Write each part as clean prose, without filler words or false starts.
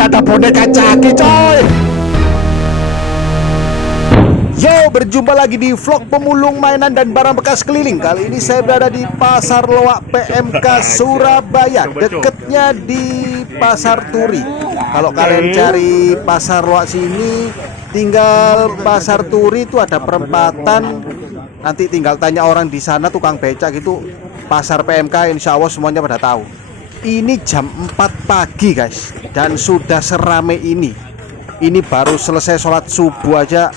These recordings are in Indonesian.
ada boneka Chucky coy. Yo, berjumpa lagi di vlog pemulung mainan dan barang bekas keliling. Kali ini saya berada di Pasar Loak PMK Surabaya, deketnya di Pasar Turi. Kalau kalian cari Pasar Loak sini, tinggal Pasar Turi itu ada perempatan. Nanti tinggal tanya orang di sana, tukang becak gitu. Pasar PMK, insya Allah semuanya pada tahu. Ini jam 4 pagi guys, dan sudah serame ini. Ini baru selesai sholat subuh aja.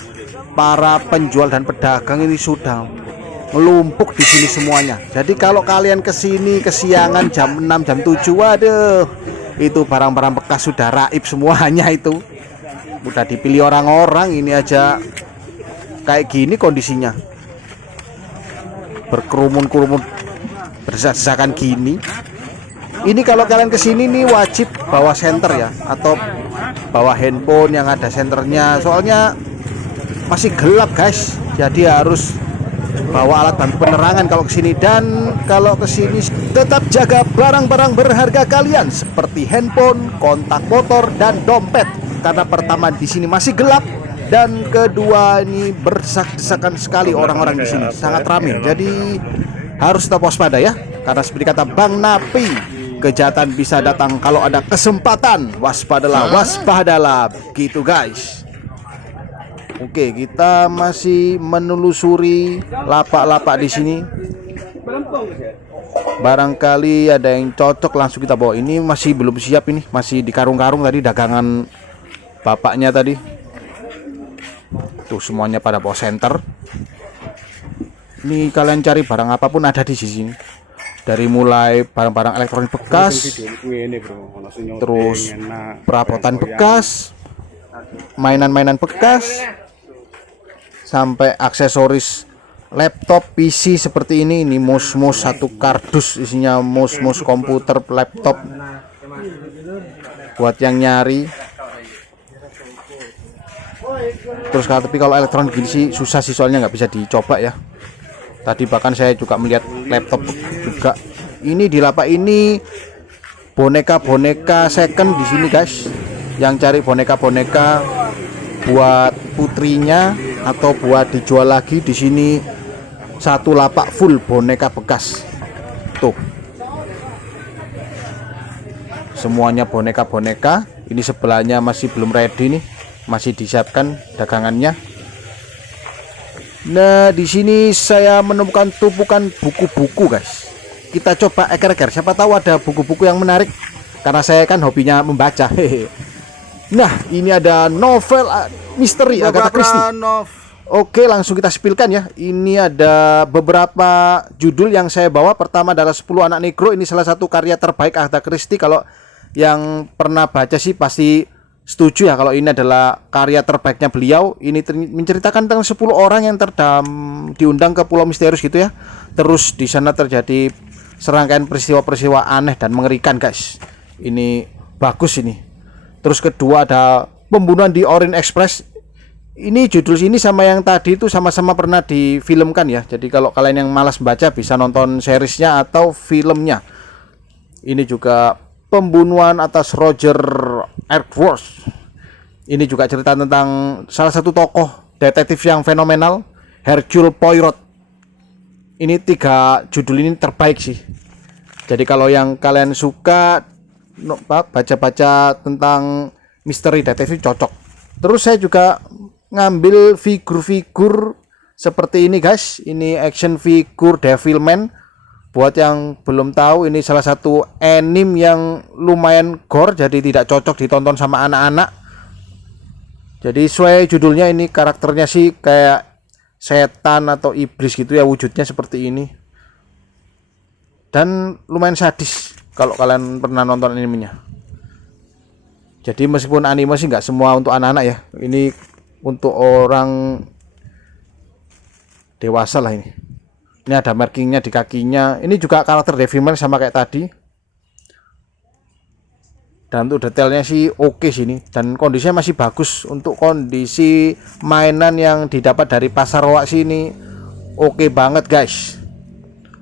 Para penjual dan pedagang ini sudah melumpuk di sini semuanya. Jadi kalau kalian kesini kesiangan jam 6 jam 7, waduh, itu barang-barang bekas sudah raib semuanya itu. Udah dipilih orang-orang. Ini aja kayak gini kondisinya, berkerumun-kerumun, berdesak-desakan gini. Ini kalau kalian kesini nih wajib bawa senter ya, atau bawa handphone yang ada senternya. Soalnya masih gelap guys, jadi harus bawa alat bantu penerangan kalau kesini. Dan kalau kesini tetap jaga barang-barang berharga kalian seperti handphone, kontak motor, dan dompet. Karena pertama di sini masih gelap, dan kedua ini berdesak-desakan sekali orang-orang di sini, sangat ramai. Jadi harus tetap waspada ya, karena seperti kata Bang Napi, kejahatan bisa datang kalau ada kesempatan. Waspadalah, waspadalah, gitu guys. Oke, kita masih menelusuri lapak-lapak di sini. Barangkali ada yang cocok, langsung kita bawa. Ini masih belum siap, ini masih di karung-karung tadi, dagangan bapaknya tadi. Tuh semuanya pada bawa senter. Ini kalian cari barang apapun ada di sini. Dari mulai barang-barang elektronik bekas, terus perabotan bekas, mainan-mainan bekas, sampai aksesoris laptop, PC seperti ini. Ini mouse satu kardus, isinya mouse komputer, laptop, buat yang nyari. Terus tapi kalau elektronik gini sih susah sih, soalnya nggak bisa dicoba ya. Tadi bahkan saya juga melihat laptop juga. Ini di lapak ini boneka-boneka second di sini guys. Yang cari boneka-boneka buat putrinya atau buat dijual lagi, di sini satu lapak full boneka bekas. Tuh. Semuanya boneka-boneka. Ini sebelahnya masih belum ready nih, masih disiapkan dagangannya. Nah, di sini saya menemukan tumpukan buku-buku guys. Kita coba eker-eker, siapa tahu ada buku-buku yang menarik, karena saya kan hobinya membaca. Nah, ini ada novel misteri Agatha Christie. Oke, langsung kita spilkan ya. Ini ada beberapa judul yang saya bawa. Pertama adalah 10 Anak Negro. Ini salah satu karya terbaik Agatha Christie. Kalau yang pernah baca sih pasti setuju ya, kalau ini adalah karya terbaiknya beliau. Ini menceritakan tentang 10 orang yang diundang ke Pulau Misterius gitu ya. Terus di sana terjadi serangkaian peristiwa-peristiwa aneh dan mengerikan guys. Ini bagus ini. Terus kedua ada Pembunuhan di Orient Express. Ini judul sini sama yang tadi itu sama-sama pernah difilmkan ya. Jadi kalau kalian yang malas baca bisa nonton seriesnya atau filmnya. Ini juga Pembunuhan atas Roger Ackroyd. Ini juga cerita tentang salah satu tokoh detektif yang fenomenal, Hercule Poirot. Ini 3 judul ini terbaik sih. Jadi kalau yang kalian suka baca-baca tentang misteri detektif cocok. Terus saya juga ngambil figur-figur seperti ini guys. Ini action figure Devilman. Buat yang belum tahu, ini salah satu anime yang lumayan gore, jadi tidak cocok ditonton sama anak-anak. Jadi sesuai judulnya, ini karakternya sih kayak setan atau iblis gitu ya, wujudnya seperti ini. Dan lumayan sadis kalau kalian pernah nonton animenya. Jadi meskipun anime sih nggak semua untuk anak-anak ya. Ini untuk orang dewasa lah ini. Ini ada markingnya di kakinya. Ini juga karakter Devilman sama kayak tadi. Dan untuk detailnya sih oke sini. Dan kondisinya masih bagus. Untuk kondisi mainan yang didapat dari Pasar Loak sini oke banget guys.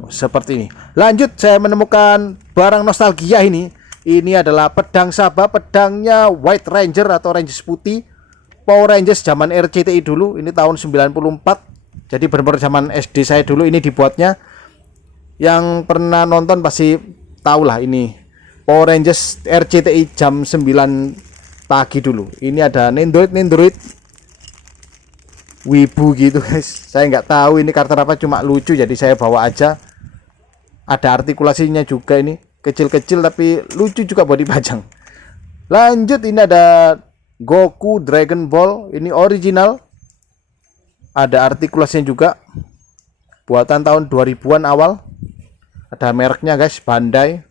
Seperti ini. Lanjut, saya menemukan barang nostalgia ini. Ini adalah pedang Sabah, pedangnya White Ranger atau Rangers putih. Power Rangers zaman RCTI dulu, ini tahun 94. Jadi benar-benar zaman SD saya dulu ini dibuatnya. Yang pernah nonton pasti tahu lah ini. Power Rangers RCTI jam 9 pagi dulu. Ini ada Nendoroid wibu gitu guys. Saya nggak tahu ini karakter apa, cuma lucu jadi saya bawa aja. Ada artikulasinya juga ini. Kecil-kecil tapi lucu juga buat dipajang. Lanjut, ini ada Goku Dragon Ball, ini original. Ada artikulasinya juga. Buatan tahun 2000-an awal. Ada mereknya guys, Bandai.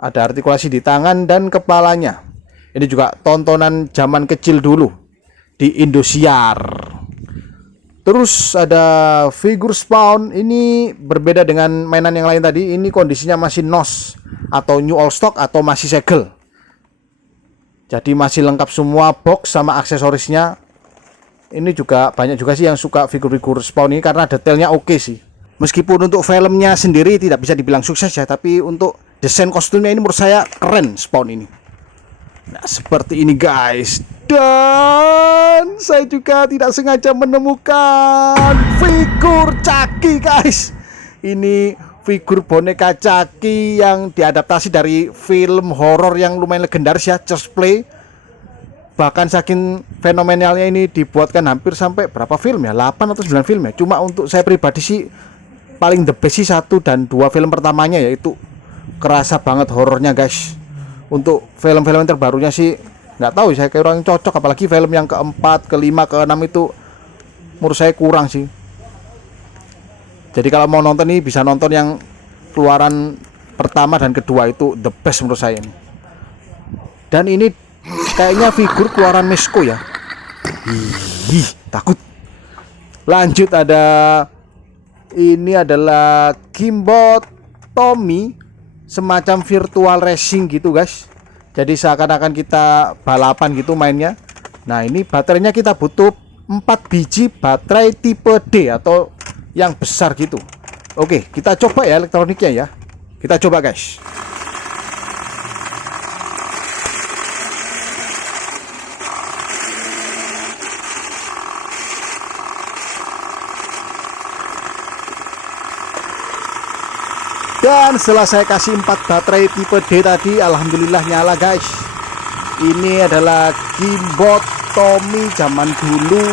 Ada artikulasi di tangan dan kepalanya. Ini juga tontonan zaman kecil dulu di Indosiar. Terus ada figur Spawn, ini berbeda dengan mainan yang lain tadi. Ini kondisinya masih NOS atau New All Stock atau masih segel. Jadi masih lengkap semua box sama aksesorisnya. Ini juga banyak juga sih yang suka figur-figur Spawn ini karena detailnya oke sih. Meskipun untuk filmnya sendiri tidak bisa dibilang sukses ya, tapi untuk desain kostumnya ini menurut saya keren Spawn ini. Nah, seperti ini guys. Dan saya juga tidak sengaja menemukan figur Chucky guys. Ini figur boneka Chucky yang diadaptasi dari film horor yang lumayan legendaris ya, Child's Play. Bahkan saking fenomenalnya ini dibuatkan hampir sampai berapa film ya, 8 atau 9 film ya. Cuma untuk saya pribadi sih paling the best sih 1 dan 2 film pertamanya, yaitu kerasa banget horornya guys. Untuk film-film yang terbarunya sih nggak tahu, saya kayak orang cocok, apalagi film yang keempat, kelima, keenam itu menurut saya kurang sih. Jadi kalau mau nonton nih bisa nonton yang keluaran pertama dan kedua, itu the best menurut saya ini. Dan ini kayaknya figur keluaran Mesco ya. Ih, takut. Lanjut, ada ini adalah Gimbot Tommy, semacam virtual racing gitu guys. Jadi seakan-akan kita balapan gitu mainnya. Nah, ini baterainya kita butuh 4 biji baterai tipe D atau yang besar gitu. Oke, kita coba ya elektroniknya ya. Kita coba guys. Dan setelah saya kasih 4 baterai tipe D tadi, alhamdulillah nyala guys. Ini adalah Gimbot Tommy zaman dulu.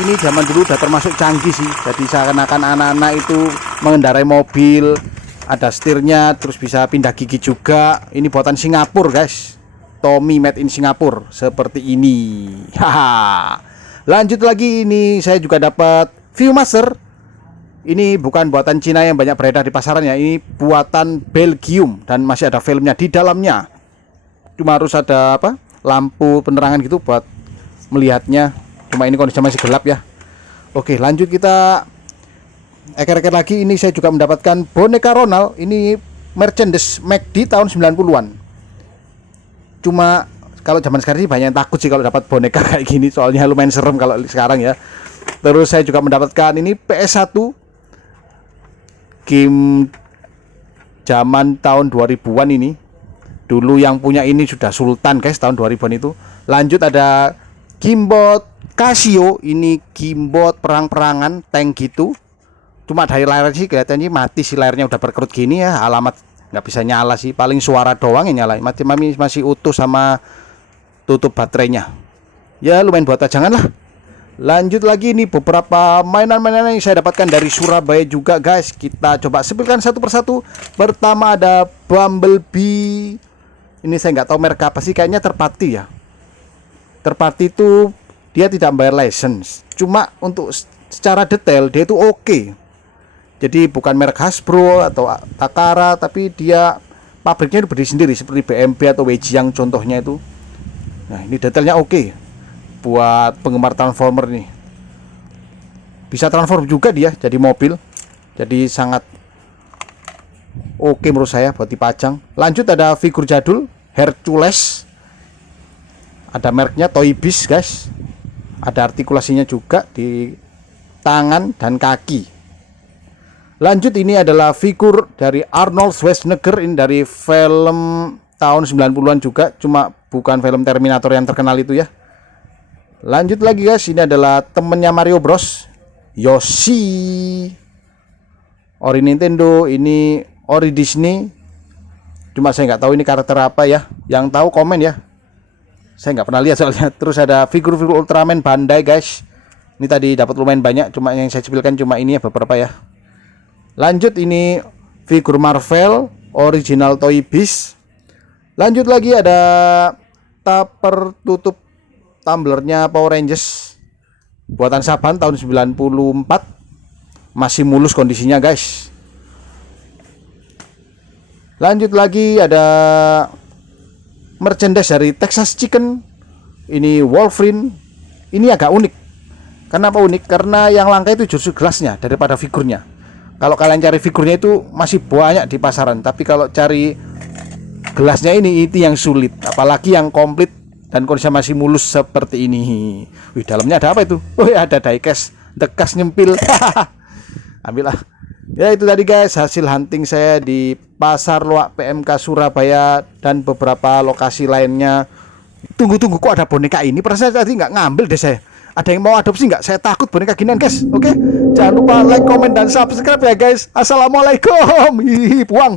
Ini zaman dulu udah termasuk canggih sih. Jadi seakan-akan anak-anak itu mengendarai mobil, ada setirnya, terus bisa pindah gigi juga. Ini buatan Singapura guys. Tommy made in Singapura seperti ini. Haha. Lanjut lagi, ini saya juga dapat Viewmaster. Ini bukan buatan Cina yang banyak beredar di pasaran ya. Ini buatan Belgium dan masih ada filmnya di dalamnya. Cuma harus ada apa? Lampu penerangan gitu buat melihatnya. Cuma ini kondisinya masih gelap ya. Oke, lanjut kita eker-eker lagi. Ini saya juga mendapatkan boneka Ronald. Ini merchandise McD tahun 90-an. Cuma kalau zaman sekarang sih banyak yang takut sih kalau dapat boneka kayak gini, soalnya lumayan serem kalau sekarang ya. Terus saya juga mendapatkan ini PS1 game zaman tahun 2000-an ini. Dulu yang punya ini sudah Sultan guys, tahun 2000-an itu. Lanjut ada Gimbot Casio, ini Gimbot perang-perangan tank gitu. Cuma dari layar sih kelihatannya mati sih, layarnya udah berkerut gini ya, alamat nggak bisa nyala sih, paling suara doang yang nyala. Masih utuh sama tutup baterainya. Ya lumayan buat pajangan lah. Lanjut lagi nih beberapa mainan-mainan yang saya dapatkan dari Surabaya juga guys. Kita coba sepilkan satu persatu. Pertama ada Bumblebee. Ini saya nggak tahu merek apa sih, kayaknya Terpati ya. Terpati itu dia tidak bayar license. Cuma untuk secara detail dia itu oke. Jadi bukan merek Hasbro atau Takara, tapi dia pabriknya itu berdiri sendiri seperti BMB atau Weijiang contohnya itu. Nah, ini detailnya oke. Buat penggemar Transformer nih, bisa transform juga dia jadi mobil, jadi sangat oke menurut saya buat dipajang. Lanjut ada figur jadul Hercules, ada mereknya Toy Biz guys, ada artikulasinya juga di tangan dan kaki. Lanjut, ini adalah figur dari Arnold Schwarzenegger, ini dari film tahun 90-an juga, cuma bukan film Terminator yang terkenal itu ya. Lanjut lagi guys, ini adalah temennya Mario Bros, Yoshi. Ori Nintendo, ini ori Disney. Cuma saya nggak tahu ini karakter apa ya. Yang tahu komen ya. Saya nggak pernah lihat soalnya. Terus ada figur-figur Ultraman Bandai guys. Ini tadi dapat lumayan banyak, cuma yang saya cepilkan cuma ini ya, beberapa ya. Lanjut, ini figur Marvel original Toy Biz. Lanjut lagi ada tupper tutup tumblernya Power Rangers buatan Saban tahun 94. Masih mulus kondisinya guys. Lanjut lagi ada merchandise dari Texas Chicken. Ini Wolverine. Ini agak unik. Kenapa unik? Karena yang langka itu justru gelasnya daripada figurnya. Kalau kalian cari figurnya itu masih banyak di pasaran, tapi kalau cari gelasnya ini itu yang sulit. Apalagi yang komplit dan kondisinya masih mulus seperti ini. Wih, dalamnya ada apa itu? Oh ya, ada diecast, bekas nyempil. Ambil lah. Ya itu tadi guys, hasil hunting saya di Pasar Loak PMK Surabaya dan beberapa lokasi lainnya. Tunggu kok ada boneka ini? Perasaan tadi nggak ngambil deh saya. Ada yang mau adopsi nggak? Saya takut boneka ginian guys. Oke, jangan lupa like, komen, dan subscribe ya guys. Assalamualaikum. Hihi, puang.